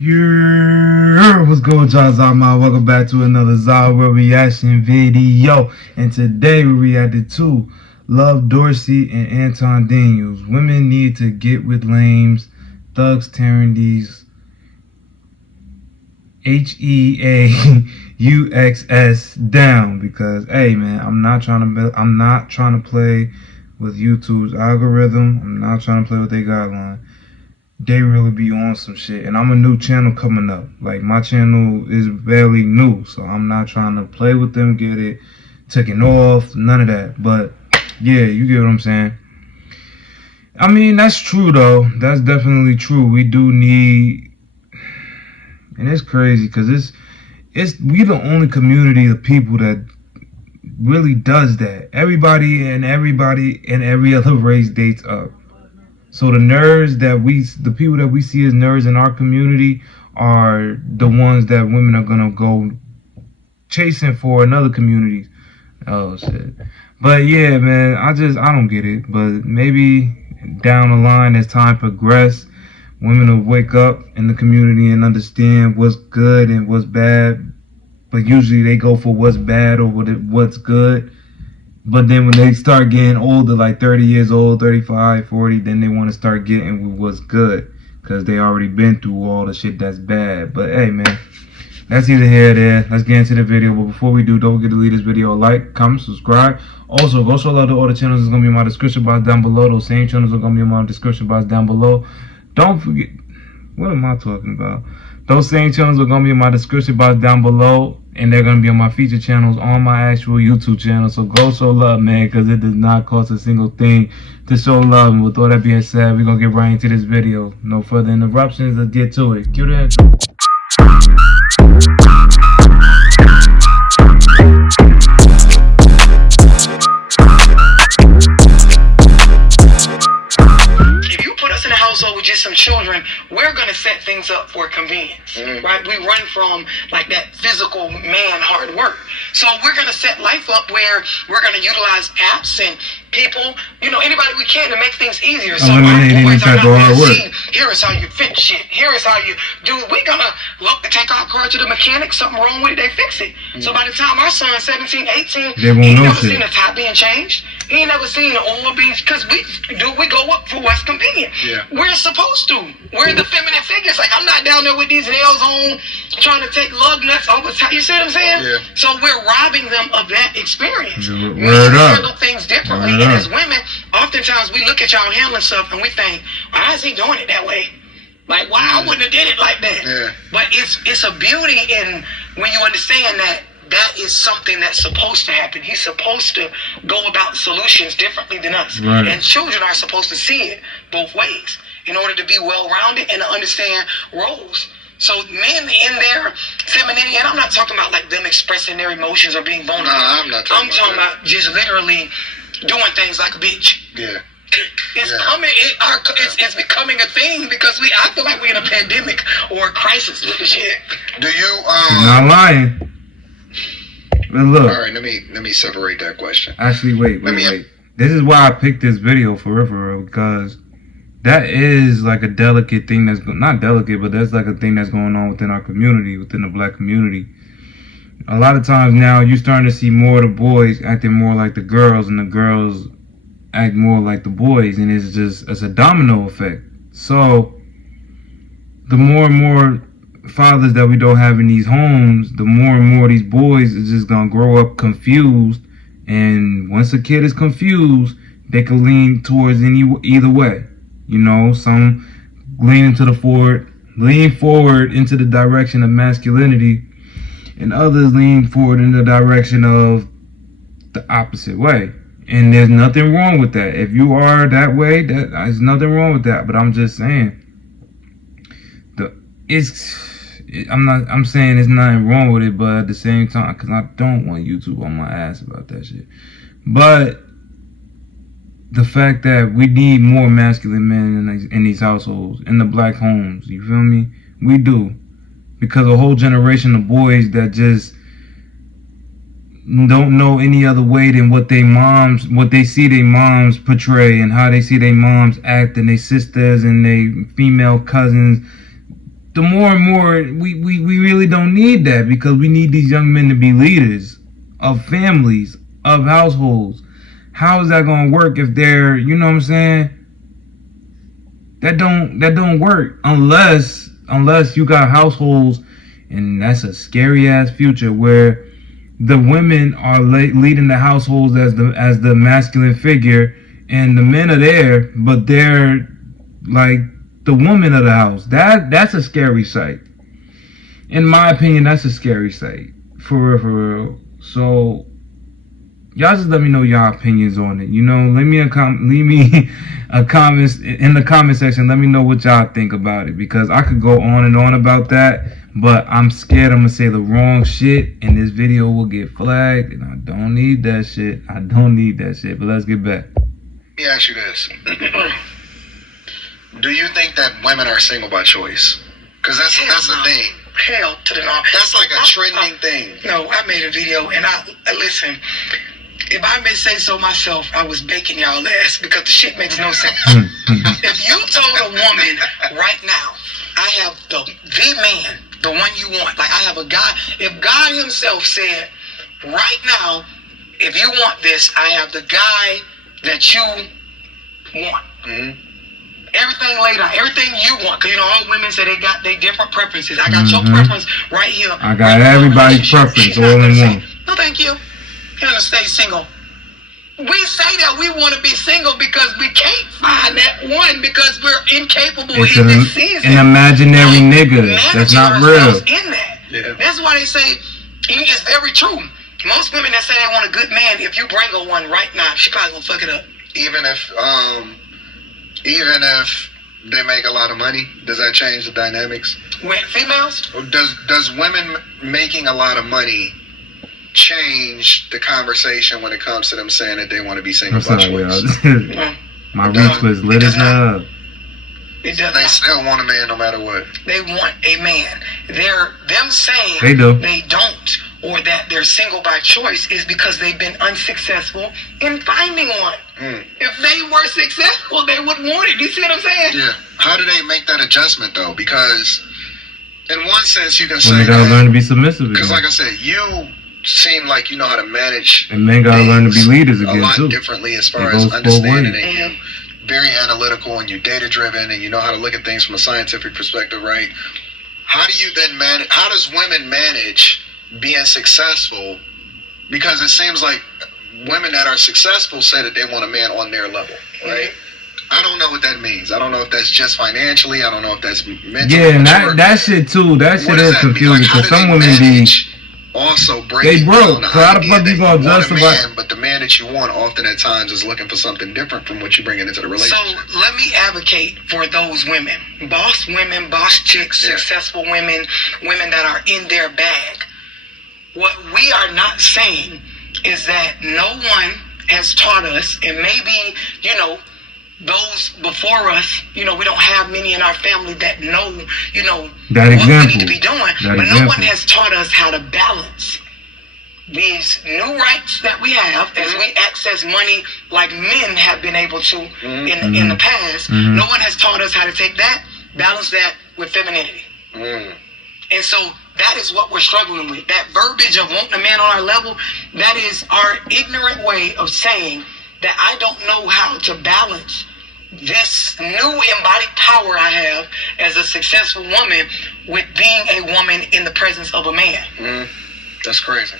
Yeah, what's going on, y'all? Welcome back to another zahier reaction video. And today we reacted to Love Dorsey and Anton. Women need to get with lames, thugs tearing these Heauxs down. Because hey man, I'm not trying to play with YouTube's algorithm. I'm not trying to play with their guideline. They really be on some shit, and I'm a new channel coming up. Like, my channel is barely new, so I'm not trying to play with them, get it taken off, none of that. But yeah, you get what I'm saying. I mean, that's true though. That's definitely true. We do need, and it's crazy because we the only community of people that really does that. Everybody and every other race dates up. So the people that we see as nerds in our community are the ones that women are gonna go chasing for in other communities. Oh shit. But yeah, man, I don't get it. But maybe down the line as time progresses, women will wake up in the community and understand what's good and what's bad. But usually they go for what's bad over what's good. But then when they start getting older, like 30 years old, 35, 40, then they want to start getting with what's good. Because they already been through all the shit that's bad. But hey, man, that's either here or there. Let's get into the video. But before we do, don't forget to leave this video a like, comment, subscribe. Also, go show love to all the channels that's going to be in my description box down below. Those same channels are going to be in my description box down below. Don't forget, what am I talking about? Those same channels are going to be in my description box down below. And they're going to be on my feature channels on my actual YouTube channel. So go show love, man, because it does not cost a single thing to show love. And with all that being said, we're going to get right into this video. No further interruptions. Let's get to it. Cue the intro. With just some children, we're going to set things up for convenience, right? We run from like that physical man hard work. So we're going to set life up where we're going to utilize apps and people, anybody we can to make things easier. So our boys are not going to see, here is how you fix shit. Here is how you do it. We're going to look to take our car to the mechanic, something wrong with it, they fix it. So by the time our son's 17, 18, he ain't never seen a top being changed. He ain't never seen an oil being, because we go up for what's convenient. Yeah. We're supposed to. We're the feminine figures. Like, I'm not down there with these nails on, trying to take lug nuts over time. You see what I'm saying? Yeah. So we're robbing them of that experience. We handle things differently. And as women, oftentimes we look at y'all handling stuff and we think, why is he doing it that way? Like, why I wouldn't have did it like that? Yeah. But it's a beauty in when you understand that is something that's supposed to happen. He's supposed to go about solutions differently than us. Right. And children are supposed to see it both ways in order to be well-rounded and to understand roles. So men in their femininity, and I'm not talking about like them expressing their emotions or being vulnerable. No, I'm talking about just literally doing things like a bitch. Yeah. It's becoming a thing because I feel like we're in a pandemic or a crisis with this shit. Do you not lying. But look. All right, let me separate that question. Actually, wait. This is why I picked this video for real, because that is like a delicate thing that's not delicate, but that's like a thing that's going on within our community, within the black community. A lot of times now you're starting to see more of the boys acting more like the girls, and the girls act more like the boys, and it's a domino effect. So the more and more fathers that we don't have in these homes, the more and more these boys is just gonna grow up confused. And once a kid is confused, they can lean towards either way. Some lean forward into the direction of masculinity, and others lean forward in the direction of the opposite way. And there's nothing wrong with that. If you are that way, there's nothing wrong with that. But I'm just saying, I'm saying there's nothing wrong with it, but at the same time, because I don't want YouTube on my ass about that shit. But the fact that we need more masculine men in these households, in the black homes, you feel me? We do. Because a whole generation of boys that just don't know any other way than what they see their moms portray, and how they see their moms act, and their sisters and their female cousins. the more and more we really don't need that, because we need these young men to be leaders of families, of households. How is that gonna work if they're, you know what I'm saying? That don't work unless you got households, and that's a scary ass future where the women are leading the households as the masculine figure, and the men are there, but they're like the woman of the house. That's a scary sight. In my opinion, that's a scary sight. For real. So y'all just let me know y'all opinions on it. You know, leave me a comment in the comment section. Let me know what y'all think about it, because I could go on and on about that, but I'm scared I'm gonna say the wrong shit and this video will get flagged, and I don't need that shit. But let's get back. Let me ask you this. Do you think that women are single by choice? Because that's the thing. Hell to the no. That's like a trending thing. No, I made a video, and I listen. If I may say so myself, I was baking y'all ass, because the shit makes no sense. If you told a woman right now, I have the man, the one you want, like I have a guy. If God Himself said, right now, if you want this, I have the guy that you want. Mm-hmm. Everything laid out, everything you want, because you know all women say they got their different preferences. I got your preference right here. I got everybody's preference all in one. No, thank you. You're gonna stay single. We say that we want to be single because we can't find that one, because we're incapable It's in this season. an imaginary nigga. That's not real. In that. Yeah. That's why they say it's very true. Most women that say they want a good man, if you bring her one right now, she probably gonna fuck it up. Even if they make a lot of money, does that change the dynamics? When females? Or does women making a lot of money change the conversation when it comes to them saying that they want to be single by choice? My reach was lit as hell. It does They not. still want a man no matter what. They want a man. Them saying They do. they don't, or that they're single by choice, is because they've been unsuccessful in finding one. If they were successful, they would want it. You see what I'm saying? Yeah. How do they make that adjustment though? Because in one sense you can say Women gotta learn to be submissive because again. like I said, you seem like you know how to manage And men gotta learn to be leaders a again lot too. differently as far It as goes both understanding ways. it. You very analytical and you're data driven and you know how to look at things from a scientific perspective, right? How do you then manage? How does women manage being successful? Because it seems like women that are successful say that they want a man on their level, right? I don't know what that means. I don't know if that's just financially. I don't know if that's mentally. Yeah, and that shit too. That shit is confusing, because some women be also break they it broke. down the So how the idea fuck that you gonna want a justify? man, but the man that you want often at times is looking for something different from what you're bringing into the relationship. So let me advocate for those women, boss chicks, Yeah. successful women, women that are in their bag. What we are not saying is that no one has taught us, and maybe, you know, those before us, you know, we don't have many in our family that know, you know, That what example. we need to be doing. That But no one example. has taught us how to balance these new rights that we have as we access money like men have been able to in the past. No one has taught us how to take that, balance that with femininity. And so that is what we're struggling with. That verbiage of wanting a man on our level, that is our ignorant way of saying that I don't know how to balance this new embodied power I have as a successful woman with being a woman in the presence of a man. That's crazy.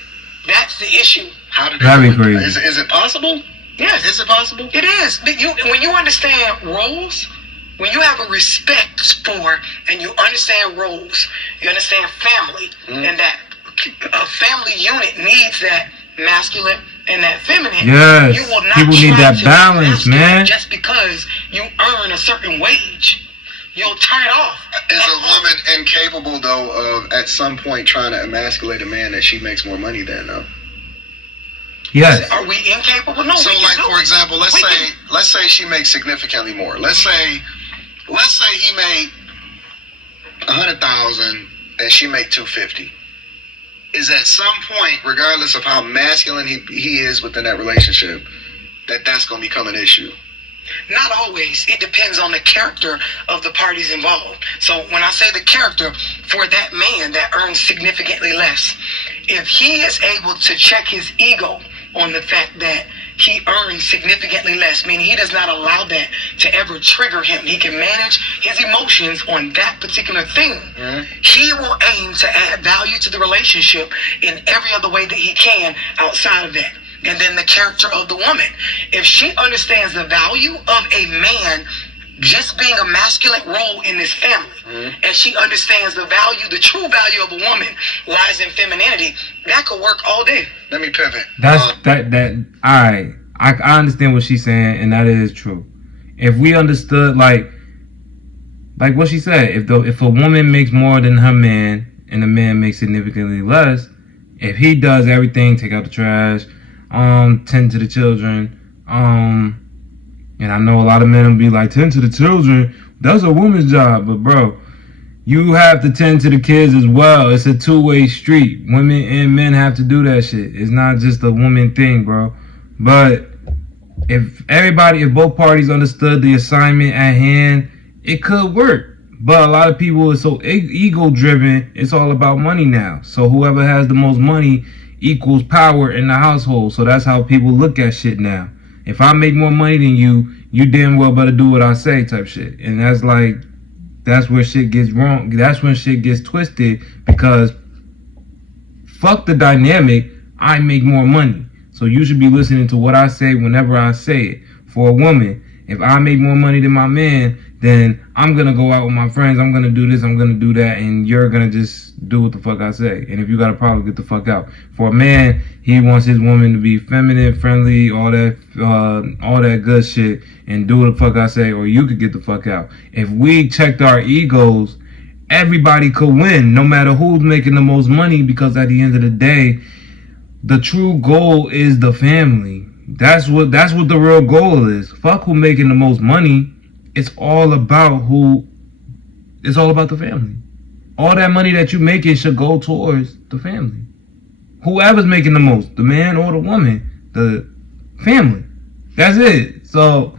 That's the issue. How did Very they do it? crazy. Is it possible? Yes. Is it possible? It is. But when you understand roles, when you have a respect for and you understand roles, you understand family, and that a family unit needs that masculine and that feminine. Yes. You will not People need try that to balance, be masculine man. just because you earn a certain wage. You'll turn it off. Is a woman incapable though of at some point trying to emasculate a man that she makes more money than though? Yes. Are we incapable? No. So we can like do for it. example, let's We say she makes significantly more. Let's say he made 100,000 and she make 250. Is at some point, regardless of how masculine he is within that relationship, that's gonna become an issue. Not always. It depends on the character of the parties involved. So when I say the character, for that man that earns significantly less, if he is able to check his ego on the fact that he earns significantly less, meaning he does not allow that to ever trigger him. He can manage his emotions on that particular thing. He will aim to add value to the relationship in every other way that he can outside of that. And then the character of the woman. If she understands the value of a man just being a masculine role in this family, and she understands the value, the true value of a woman lies in femininity, that could work all day. Let me pivot. That all right. I understand what she's saying, and that is true. If we understood, like what she said, if a woman makes more than her man and the man makes significantly less, if he does everything, take out the trash, tend to the children, and I know a lot of men will be like, tend to the children, that's a woman's job. But bro, you have to tend to the kids as well. It's a two-way street. Women and men have to do that shit. It's not just a woman thing, bro. But if both parties understood the assignment at hand, it could work. But a lot of people are so ego-driven, it's all about money now. So whoever has the most money equals power in the household. So that's how people look at shit now. If I make more money than you, you damn well better do what I say type shit. And that's where shit gets wrong. That's when shit gets twisted, because fuck the dynamic, I make more money. So you should be listening to what I say whenever I say it. For a woman, if I make more money than my man, then I'm going to go out with my friends, I'm going to do this, I'm going to do that, and you're going to just do what the fuck I say. And if you got a problem, get the fuck out. For a man, he wants his woman to be feminine, friendly, all that good shit, and do what the fuck I say, or you could get the fuck out. If we checked our egos, everybody could win, no matter who's making the most money, because at the end of the day, the true goal is the family. That's what the real goal is. Fuck who making the most money. It's all about the family. All that money that you making should go towards the family. Whoever's making the most, the man or the woman, the family. That's it. So,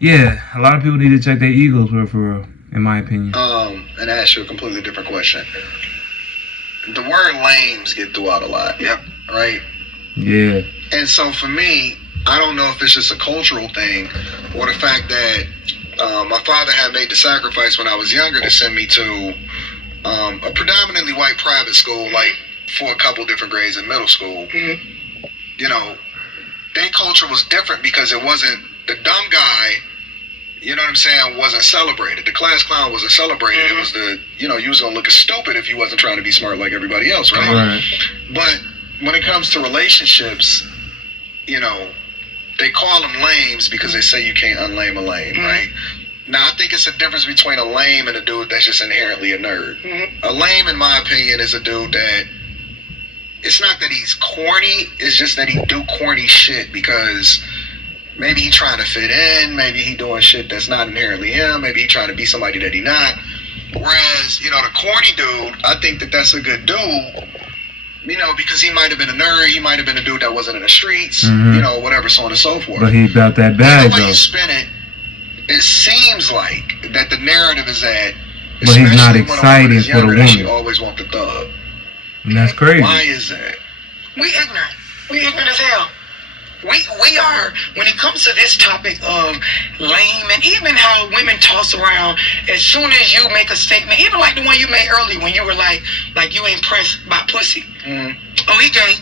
yeah, a lot of people need to check their egos for real, in my opinion. And ask you a completely different question. The word lames get throughout a lot. Yep. Right? Yeah. And so for me, I don't know if it's just a cultural thing or the fact that my father had made the sacrifice when I was younger to send me to a predominantly white private school, like for a couple different grades in middle school. You know, their culture was different because it wasn't the dumb guy, you know what I'm saying, wasn't celebrated. The class clown wasn't celebrated. It was you was going to look stupid if you wasn't trying to be smart like everybody else, right? But when it comes to relationships, they call them lames because they say you can't unlame a lame, right? Now, I think it's a difference between a lame and a dude that's just inherently a nerd. A lame, in my opinion, is a dude that, it's not that he's corny, it's just that he do corny shit because maybe he trying to fit in, maybe he doing shit that's not inherently him, maybe he trying to be somebody that he not. Whereas, the corny dude, I think that that's a good dude, because he might have been a nerd, he might have been a dude that wasn't in the streets, whatever, so on and so forth. But he got that bag, the way though. you spin it, it seems like that the narrative is that, but he's not excited for the woman. She always want the thug. And that's crazy. Why is that? We ignorant. We ignorant as hell. We are, when it comes to this topic of lame, and even how women toss around as soon as you make a statement, even like the one you made earlier when you were like you ain't pressed by pussy. Oh, he gay.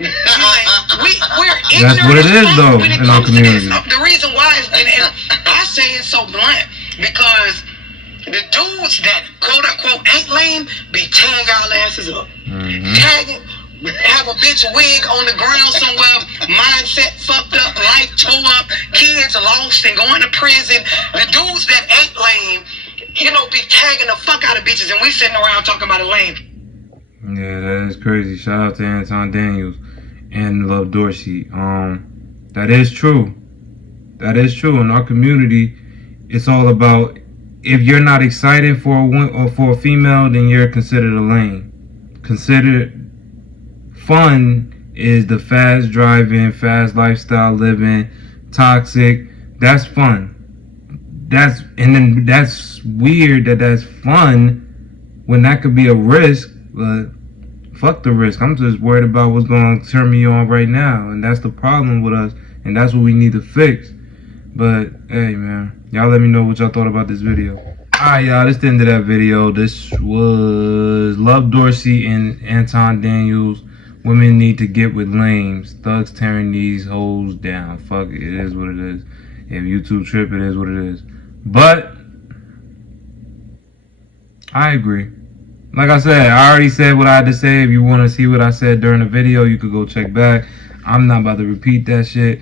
We're ignorant. That's what it is, though, in our community. The reason why is, and I say it so blunt, because the dudes that quote unquote ain't lame be tearing y'all asses up. Tagging, have a bitch wig on the ground somewhere, mindset fucked up, life tore up, kids lost and going to prison. The dudes that ain't lame, be tagging the fuck out of bitches, and we sitting around talking about a lame. Yeah, that is crazy. Shout out to Anton Daniels and Love Dorsey. That is true. That is true. In our community, it's all about, if you're not excited for a female, then you're considered a lame. Considered fun is the fast driving, fast lifestyle living, toxic, That's fun. That's weird that that's fun when that could be a risk, but fuck the risk. I'm just worried about what's going to turn me on right now, and that's the problem with us, and that's what we need to fix. But hey, man, y'all let me know what y'all thought about this video. Alright, y'all, this is the end of that video. This was Love Dorsey and Anton Daniels. Women need to get with lames. Thugs tearing these hoes down. Fuck it, it is what it is. If YouTube trip, it is what it is. But I agree. Like I said, I already said what I had to say. If you want to see what I said during the video, you could go check back. I'm not about to repeat that shit.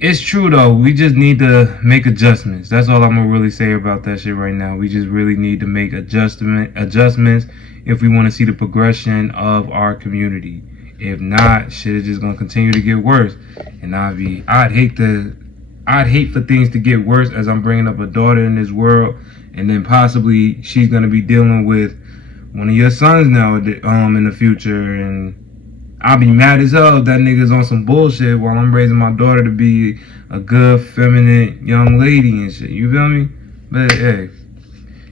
It's true though, we just need to make adjustments. That's all I'm gonna really say about that shit right now. We just really need to make adjustments if we want to see the progression of our community. If not, shit is just gonna continue to get worse. And I'd hate for things to get worse as I'm bringing up a daughter in this world, and then possibly she's gonna be dealing with one of your sons now in the future, and I'll be mad as hell if that nigga's on some bullshit while I'm raising my daughter to be a good, feminine young lady and shit. You feel me? But hey,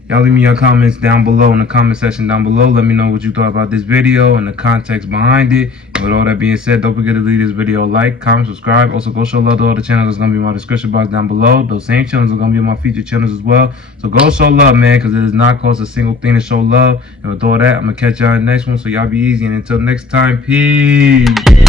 y'all leave me your comments down below in the comment section down below. Let me know what you thought about this video and the context behind it. And with all that being said, don't forget to leave this video a like, comment, subscribe. Also, go show love to all the channels that's going to be in my description box down below. Those same channels are going to be in my featured channels as well. So go show love, man, because it does not cost a single thing to show love. And with all that, I'm going to catch y'all in the next one. So y'all be easy. And until next time, peace.